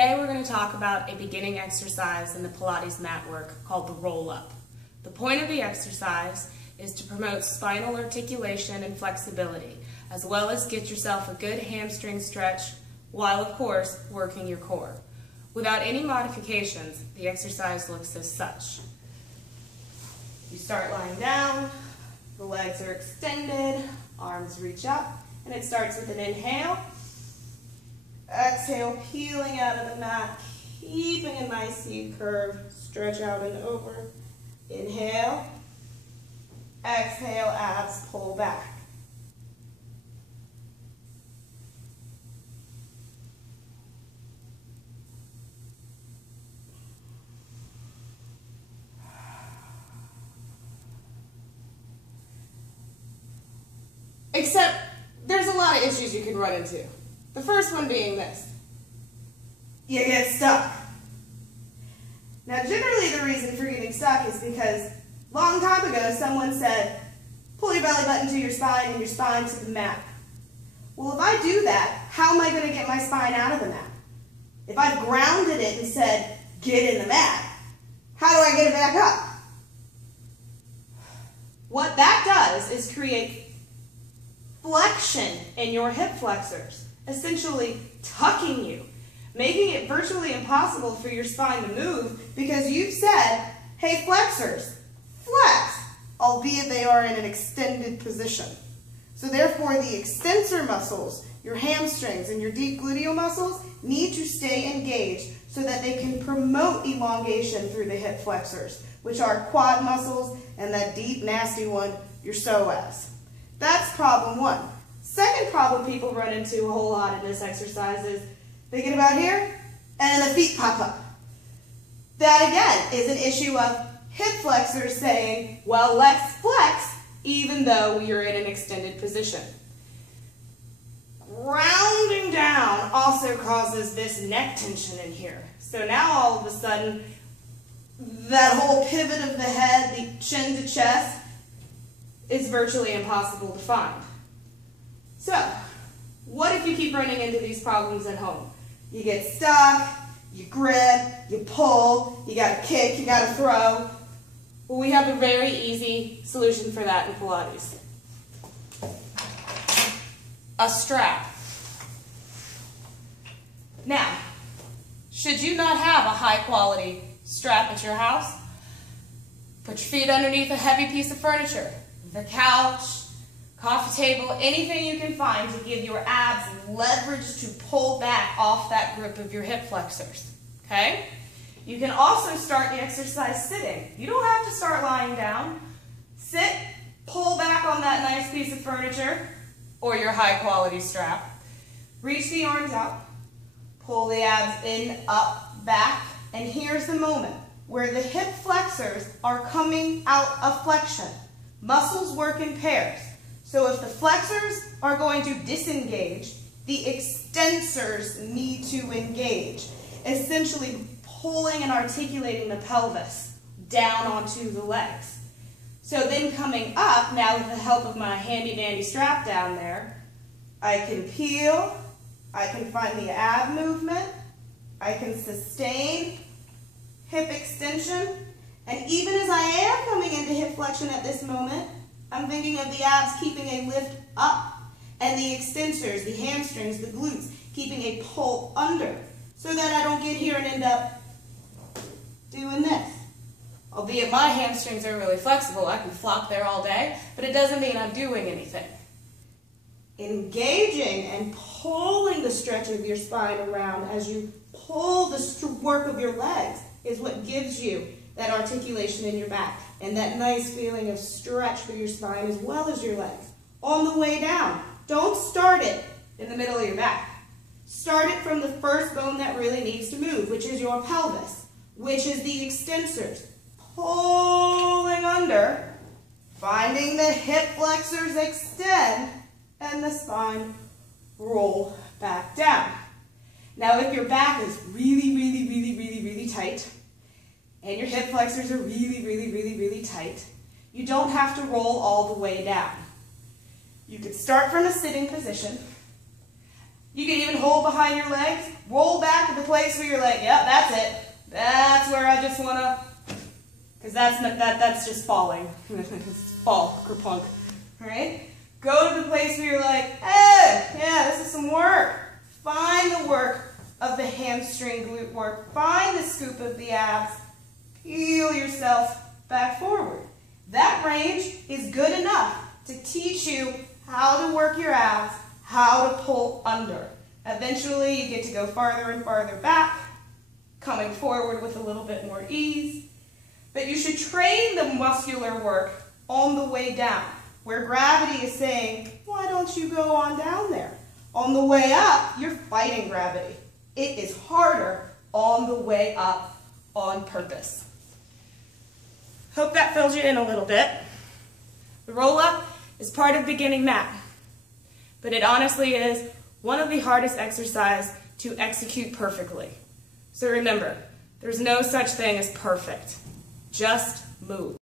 Today we're going to talk about a beginning exercise in the Pilates mat work called the roll-up. The point of the exercise is to promote spinal articulation and flexibility, as well as get yourself a good hamstring stretch while, of course, working your core. Without any modifications, the exercise looks as such. You start lying down, the legs are extended, arms reach up, and it starts with an inhale. Exhale, peeling out of the mat, keeping a nice C curve, stretch out and over. Inhale, exhale, abs pull back. Except, there's a lot of issues you can run into. The first one being this. You get stuck. Now generally the reason for getting stuck is because a long time ago someone said, pull your belly button to your spine and your spine to the mat. Well, if I do that, how am I going to get my spine out of the mat? If I've grounded it and said, get in the mat, how do I get it back up? What that does is create flexion in your hip flexors, essentially tucking you, making it virtually impossible for your spine to move because you've said, hey flexors, flex, albeit they are in an extended position. So therefore the extensor muscles, your hamstrings and your deep gluteal muscles need to stay engaged so that they can promote elongation through the hip flexors, which are quad muscles and that deep nasty one, your psoas. That's problem one. Second problem people run into a whole lot in this exercise is they get about here and then the feet pop up. That again is an issue of hip flexors saying, well, let's flex even though you're in an extended position. Rounding down also causes this neck tension in here. So now all of a sudden that whole pivot of the head, the chin to chest, is virtually impossible to find. So, what if you keep running into these problems at home? You get stuck, you grip, you pull, you gotta kick, you gotta throw. Well, we have a very easy solution for that in Pilates. A strap. Now, should you not have a high quality strap at your house, put your feet underneath a heavy piece of furniture. The couch, coffee table, anything you can find to give your abs leverage to pull back off that grip of your hip flexors, okay? You can also start the exercise sitting. You don't have to start lying down. Sit, pull back on that nice piece of furniture or your high quality strap. Reach the arms out, pull the abs in, up, back, and here's the moment where the hip flexors are coming out of flexion. Muscles work in pairs. So if the flexors are going to disengage, the extensors need to engage, essentially pulling and articulating the pelvis down onto the legs. So then coming up, now with the help of my handy dandy strap down there, I can peel, I can find the ab movement, I can sustain hip extension, and even as I am coming into hip flexion at this moment, I'm thinking of the abs keeping a lift up and the extensors, the hamstrings, the glutes, keeping a pull under so that I don't get here and end up doing this. Albeit my hamstrings are really flexible, I can flop there all day, but it doesn't mean I'm doing anything. Engaging and pulling the stretch of your spine around as you pull the work of your legs is what gives you that articulation in your back and that nice feeling of stretch for your spine as well as your legs. On the way down, don't start it in the middle of your back. Start it from the first bone that really needs to move, which is your pelvis, which is the extensors. Pulling under, finding the hip flexors extend, and the spine roll back down. Now if your back is really tight, and your hip flexors are really tight, you don't have to roll all the way down. You could start from a sitting position, You can even hold behind your legs, roll back to the place where you're like, yep, that's it. That's where I just want to, because that's just falling. Fall, kerplunk. All right? Go to the place where you're like, hey, yeah, this is some work. Find the work of the hamstring glute work. Find the scoop of the abs. Peel yourself back forward. That range is good enough to teach you how to work your abs, how to pull under. Eventually, you get to go farther and farther back, coming forward with a little bit more ease. But you should train the muscular work on the way down, where gravity is saying, why don't you go on down there? On the way up, you're fighting gravity. It is harder on the way up on purpose. Hope that fills you in a little bit. The roll-up is part of beginning mat, but it honestly is one of the hardest exercises to execute perfectly. So remember, there's no such thing as perfect. Just move.